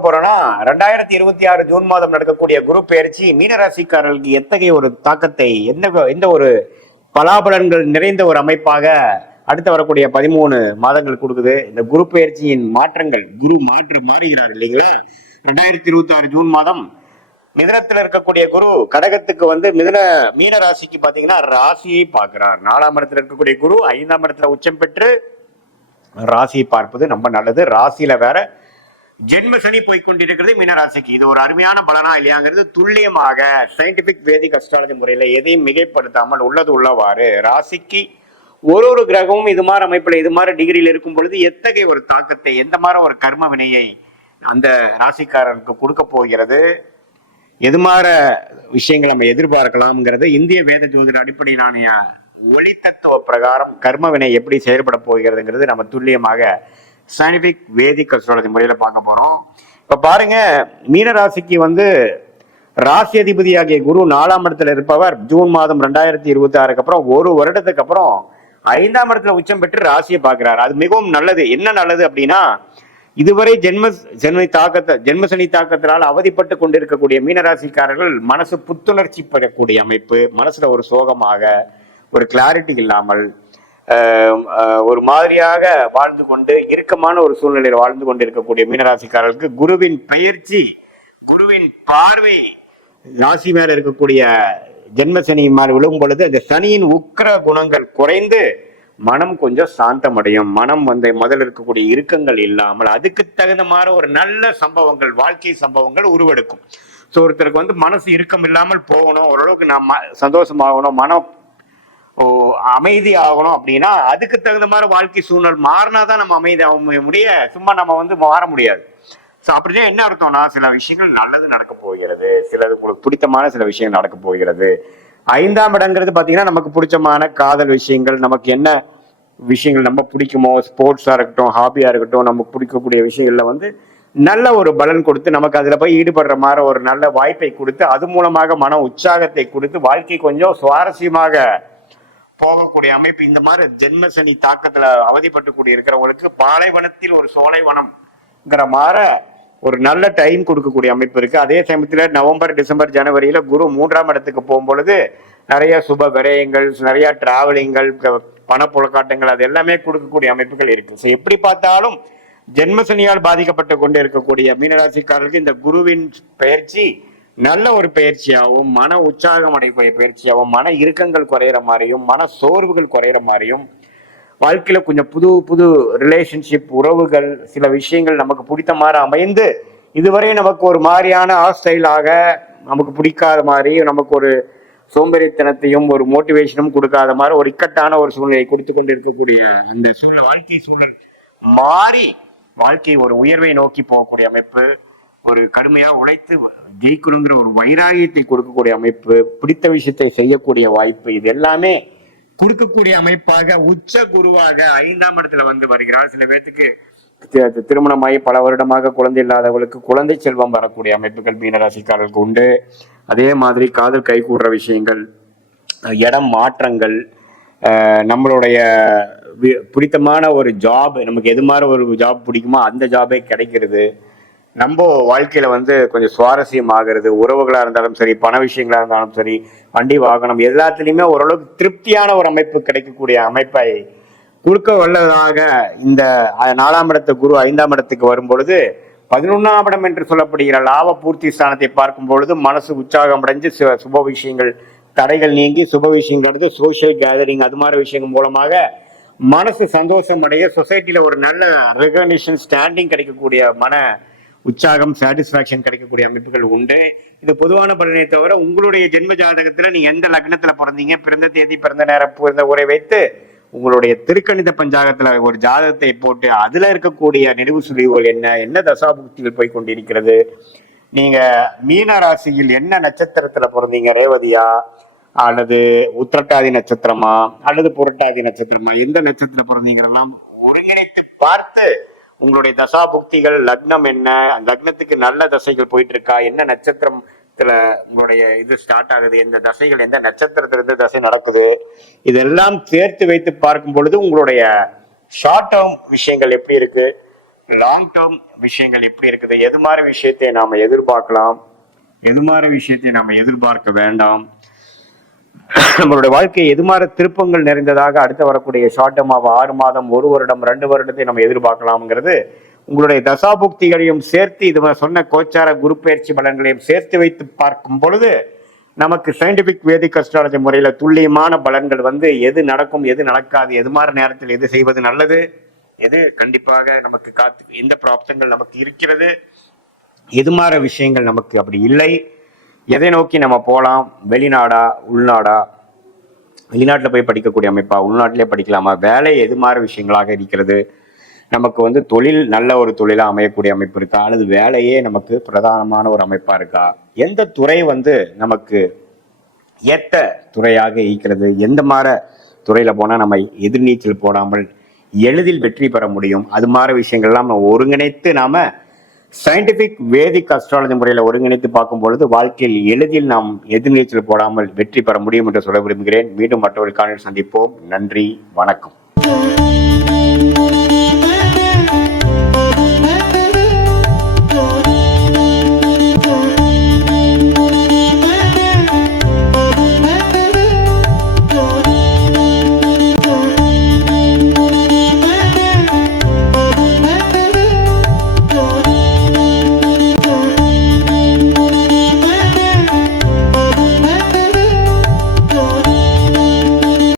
பார்க்க போறோம்னா 2026 ஜூன் மாதம் நடக்கக்கூடிய குரு பெயர்ச்சி மீனராசிக்காரர்களுக்கு எத்தகைய ஒரு தாக்கத்தை எந்த ஒரு பலாபலன்கள் நிறைந்த ஒரு அமைப்பாக அடுத்து வரக்கூடிய 13 மாதங்கள் கொடுக்குது. இந்த குரு பெயர்ச்சியின் மாற்றங்கள், குரு மாறுகிறார் இல்லைங்களா. 2026 ஜூன் மாதம் மிதனத்துல இருக்கக்கூடிய குரு கடகத்துக்கு வந்து மீன ராசிக்கு பாத்தீங்கன்னா ராசியை பார்க்கிறார். 4ஆம் இடத்துல இருக்கக்கூடிய குரு 5ஆம் இடத்துல உச்சம் பெற்று ராசியை பார்ப்பது ரொம்ப நல்லது. ராசியில வேற ஜென்ம சனி போய்கொண்டிருக்கிறது மீனராசிக்கு. இது ஒரு அருமையான பலனா இல்லையாங்கிறது துல்லியமாக சயின்டிபிக் வேதிக் அஸ்ட்ராலஜி முறையில எதையும் மிகைப்படுத்தாமல் உள்ளது உள்ளவாறு ராசிக்கு ஒரு கிரகமும் இது மாதிரி அமைப்புல இது மாதிரி டிகிரியில் இருக்கும் பொழுது எத்தகைய ஒரு தாக்கத்தை, எந்த மாதிரி ஒரு கர்ம வினையை அந்த ராசிக்காரனுக்கு கொடுக்க போகிறது, எது மாதிரி விஷயங்கள் நம்ம எதிர்பார்க்கலாம்ங்கிறது இந்திய வேத ஜோதிட அடிப்படையிலான ஒளி தத்துவ பிரகாரம் கர்ம வினை எப்படி செயல்பட போகிறதுங்கிறது நம்ம துல்லியமாக சயின்டிபிக் வேதிக் அஸ்ட்ராலஜி முறையில பார்க்க போறோம். இப்ப பாருங்க, மீனராசிக்கு வந்து ராசி அதிபதியாகிய குரு 4ஆம் இடத்துல இருப்பவர் ஜூன் மாதம் 2026 அப்புறம் ஒரு வருடத்துக்கு அப்புறம் 5ஆம் இடத்துல உச்சம் பெற்று ராசியை பார்க்கிறார். அது மிகவும் நல்லது. என்ன நல்லது அப்படின்னா, இதுவரை ஜென்மசனி தாக்கத்தினால் அவதிப்பட்டு கொண்டிருக்கக்கூடிய மீனராசிக்காரர்கள் மனசு புத்துணர்ச்சி பெறக்கூடிய அமைப்பு, மனசுல ஒரு சோகமாக ஒரு கிளாரிட்டி இல்லாமல் ஒரு மாதிரியாக வாழ்ந்து கொண்டு இறுக்கமான ஒரு சூழ்நிலையில் வாழ்ந்து கொண்டு இருக்கக்கூடிய மீனராசிக்காரர்களுக்கு குருவின் பயிற்சி, குருவின் பார்வை ராசி மேல இருக்கக்கூடிய ஜென்மசனி மேல் விழுகும் பொழுது அந்த சனியின் உக்கிர குணங்கள் குறைந்து மனம் கொஞ்சம் சாந்தமடையும். மனம் வந்து முதல்ல இருக்கக்கூடிய இறுக்கங்கள் இல்லாமல் அதுக்கு தகுந்த மாதிரி ஒரு நல்ல சம்பவங்கள், வாழ்க்கை சம்பவங்கள் உருவெடுக்கும். ஸோ ஒருத்தருக்கு வந்து மனசு இறுக்கம் இல்லாமல் போகணும், ஓரளவுக்கு நான் சந்தோஷமாகணும், மனம் அமைதி ஆகணும் அப்படின்னா அதுக்கு தகுந்த மாதிரி வாழ்க்கை சூழ்நிலை மாறினாதான் நம்ம அமைதி ஆக முடிய, சும்மா நம்ம வந்து மாற முடியாது. ஸோ அப்படியே என்ன அர்த்தம்னா, சில விஷயங்கள் நல்லது நடக்க போகிறது, சிலது உங்களுக்கு பிடித்தமான சில விஷயங்கள் நடக்க போகிறது. 5ஆம் இடங்கிறது பாத்தீங்கன்னா நமக்கு பிடிச்சமான காதல் விஷயங்கள், நமக்கு என்ன விஷயங்கள் நம்ம பிடிக்குமோ, ஸ்போர்ட்ஸா இருக்கட்டும், ஹாபியா இருக்கட்டும், நமக்கு பிடிக்கக்கூடிய விஷயங்கள்ல வந்து நல்ல ஒரு பலன் கொடுத்து நமக்கு அதுல போய் ஈடுபடுற மாதிரி ஒரு நல்ல வாய்ப்பை கொடுத்து அது மூலமாக மன உற்சாகத்தை கொடுத்து வாழ்க்கை கொஞ்சம் சுவாரஸ்யமாக போகக்கூடிய அமைப்பு. இந்த மாதிரி ஜென்மசனி தாக்கத்துல அவதிப்பட்டு கூடி இருக்கிறவங்களுக்கு பாலைவனத்தில் ஒரு சோலைவனம்ங்கிற மாதிரி ஒரு நல்ல டைம் கொடுக்கக்கூடிய அமைப்பு இருக்கு. அதே சமயத்துல நவம்பர், டிசம்பர், ஜனவரியில குரு 3ஆம் இடத்துக்கு போகும்பொழுது நிறைய சுப விரயங்கள், நிறைய டிராவலிங்கள், பணப்புழக்காட்டங்கள், அது எல்லாமே கொடுக்கக்கூடிய அமைப்புகள் இருக்கு. ஸோ எப்படி பார்த்தாலும் ஜென்மசனியால் பாதிக்கப்பட்டு கொண்டு இருக்கக்கூடிய மீனராசிக்காரர்களுக்கு இந்த குருவின் பயிற்சி நல்ல ஒரு பயிற்சியாகவும், மன உற்சாகம் அடையக்கூடிய பயிற்சியாகவும், மன இறுக்கங்கள் குறையிற மாதிரியும், மன சோர்வுகள் குறையிற மாதிரியும், வாழ்க்கையில கொஞ்சம் புது ரிலேஷன்ஷிப், உறவுகள், சில விஷயங்கள் நமக்கு பிடித்த மாதிரி அமைந்து இதுவரை நமக்கு ஒரு மாதிரியான ஆஸ்டைலாக நமக்கு பிடிக்காத மாதிரி, நமக்கு ஒரு சோம்பேறித்தனத்தையும் ஒரு மோட்டிவேஷனும் கொடுக்காத மாதிரி ஒரு இக்கட்டான ஒரு சூழ்நிலை கொடுத்து கொண்டு இருக்கக்கூடிய அந்த வாழ்க்கை சூழல் மாறி வாழ்க்கை ஒரு உயர்வை நோக்கி போகக்கூடிய அமைப்பு, ஒரு கடுமையா உழைத்து ஜெயிக்கணுங்கிற ஒரு வைராகியத்தை கொடுக்கக்கூடிய அமைப்பு, பிடித்த விஷயத்தை செய்யக்கூடிய வாய்ப்பு, இது எல்லாமே கொடுக்கக்கூடிய அமைப்பாக உச்ச குருவாக 5ஆம் இடத்துல வந்து வருகிறார். சில பேர்த்துக்கு திருமணமாகி பல வருடமாக குழந்தை இல்லாதவர்களுக்கு குழந்தை செல்வம் வரக்கூடிய அமைப்புகள் மீனராசிக்காரர்களுக்கு உண்டு. அதே மாதிரி காதல் கைகூடுற விஷயங்கள், இடம் மாற்றங்கள், நம்மளுடைய பிடித்தமான ஒரு ஜாப், நமக்கு எது மாதிரி ஒரு ஜாப் பிடிக்குமோ அந்த ஜாபே கிடைக்கிறது, நம்ம வாழ்க்கையில வந்து கொஞ்சம் சுவாரஸ்யம் ஆகிறது, உறவுகளா இருந்தாலும் சரி, பண விஷயங்களா இருந்தாலும் சரி, வண்டி வாகனம், எல்லாத்துலயுமே ஓரளவுக்கு திருப்தியான ஒரு அமைப்பு கிடைக்கக்கூடிய அமைப்பை கொடுக்க வல்லதாக இந்த 4ஆம் இடத்து குரு 5ஆம் இடத்துக்கு வரும் பொழுது 11ஆம் இடம் என்று சொல்லப்படுகிற லாப பூர்த்தி ஸ்தானத்தை பார்க்கும் பொழுது மனசு உற்சாகம் அடைஞ்சு சுப விஷயங்கள் தடைகள் நீங்கி சுப விஷயங்கள் அடைஞ்சு சோசியல் கேதரிங் அது மாதிரி விஷயங்கள் மூலமாக மனசு சந்தோஷம் அடைய, சொசைட்டில ஒரு நல்ல ரெகக்னிஷன், ஸ்டாண்டிங் கிடைக்கக்கூடிய மன உற்சாகம், சாட்டிஸ்பாக்சன் கிடைக்கக்கூடிய அமைப்புகள் உண்டு. இது பொதுவான பலனை தவிர உங்களுடைய ஜென்ம ஜாதகத்துல நீங்க எந்த லக்னத்துல பிறந்தீங்க, பிறந்த தேதி, பிறந்த நேரம், பிறந்த உரை வைத்து உங்களுடைய திருக்கணித பஞ்சாகத்துல ஒரு ஜாதகத்தை போட்டு அதுல இருக்கக்கூடிய நினைவு சுழிவுகள் என்ன தசாபுக்திகள் போய் கொண்டிருக்கிறது, நீங்க மீன ராசியில் என்ன நட்சத்திரத்துல பிறந்தீங்க, ரேவதியா அல்லது உத்திரட்டாதி நட்சத்திரமா அல்லது புரட்டாதி நட்சத்திரமா, எந்த நட்சத்திரம் பிறந்தீங்கலாம் ஒருங்கிணைத்து பார்த்து உங்களுடைய தசா புக்திகள், லக்னம் என்ன, லக்னத்துக்கு நல்ல தசைகள் போயிட்டு இருக்கா, என்ன நட்சத்திரத்துல உங்களுடைய இது ஸ்டார்ட் ஆகுது, எந்த தசைகள் எந்த நட்சத்திரத்திலிருந்து தசை நடக்குது, இதெல்லாம் சேர்த்து வைத்து பார்க்கும் பொழுது உங்களுடைய ஷார்ட் டேர்ம் விஷயங்கள் எப்படி இருக்கு, லாங் டேர்ம் விஷயங்கள் எப்படி இருக்குது, எது மாதிரி விஷயத்தை நாம எதிர்பார்க்கலாம், எது மாதிரி விஷயத்தை நாம எதிர்பார்க்க வேண்டாம், நம்மளுடைய வாழ்க்கை எது மாதிரி திருப்பங்கள் நிறைந்ததாக அடுத்து வரக்கூடிய ஷார்ட் டேர்மாக 6 மாதம், 1 வருடம், 2 வருடத்தை நம்ம எதிர்பார்க்கலாம்ங்கிறது உங்களுடைய தசாபுக்திகளையும் சேர்த்து இது சொன்ன கோச்சார குரு பயிற்சி பலன்களையும் சேர்த்து வைத்து பார்க்கும் பொழுது நமக்கு சயின்டிபிக் வேதிக் அஸ்ட்ராலஜி முறையில துல்லியமான பலன்கள் எது நடக்கும், எது நடக்காது, எது மாதிரி நேரத்தில் எது செய்வது நல்லது, எது கண்டிப்பாக நமக்கு எந்த பிராப்தங்கள் நமக்கு இருக்கிறது, எது மாதிரி விஷயங்கள் நமக்கு அப்படி இல்லை, எதை நோக்கி நம்ம போகலாம், வெளிநாடா உள்நாடா, வெளிநாட்டில் போய் படிக்கக்கூடிய அமைப்பா, உள்நாட்டிலே படிக்கலாமா, வேலை எது மாதிரி விஷயங்களாக இருக்கிறது, நமக்கு தொழில் நல்ல ஒரு தொழிலாக அமையக்கூடிய அமைப்பு இருக்கா, அல்லது வேலையே நமக்கு பிரதானமான ஒரு அமைப்பா இருக்கா, எந்த துறை நமக்கு ஏற்ற துறையாக இருக்கிறது, எந்த மாதிரி துறையில போனா நம்ம எதிர்நீச்சல் போடாமல் எளிதில் வெற்றி பெற முடியும், அது மாதிரி விஷயங்கள்லாம் நம்ம ஒருங்கிணைத்து நாம சயின்டிபிக் வேதிக் அஸ்ட்ராலஜி முறையில ஒருங்கிணைத்து பார்க்கும் பொழுது வாழ்க்கையில் எளிதில் நாம் எதிர்நீச்சல் போடாமல் வெற்றி பெற முடியும் என்று சொல்ல விரும்புகிறேன். மீண்டும் மற்றொரு காணொளியில் சந்திப்போம். நன்றி, வணக்கம்.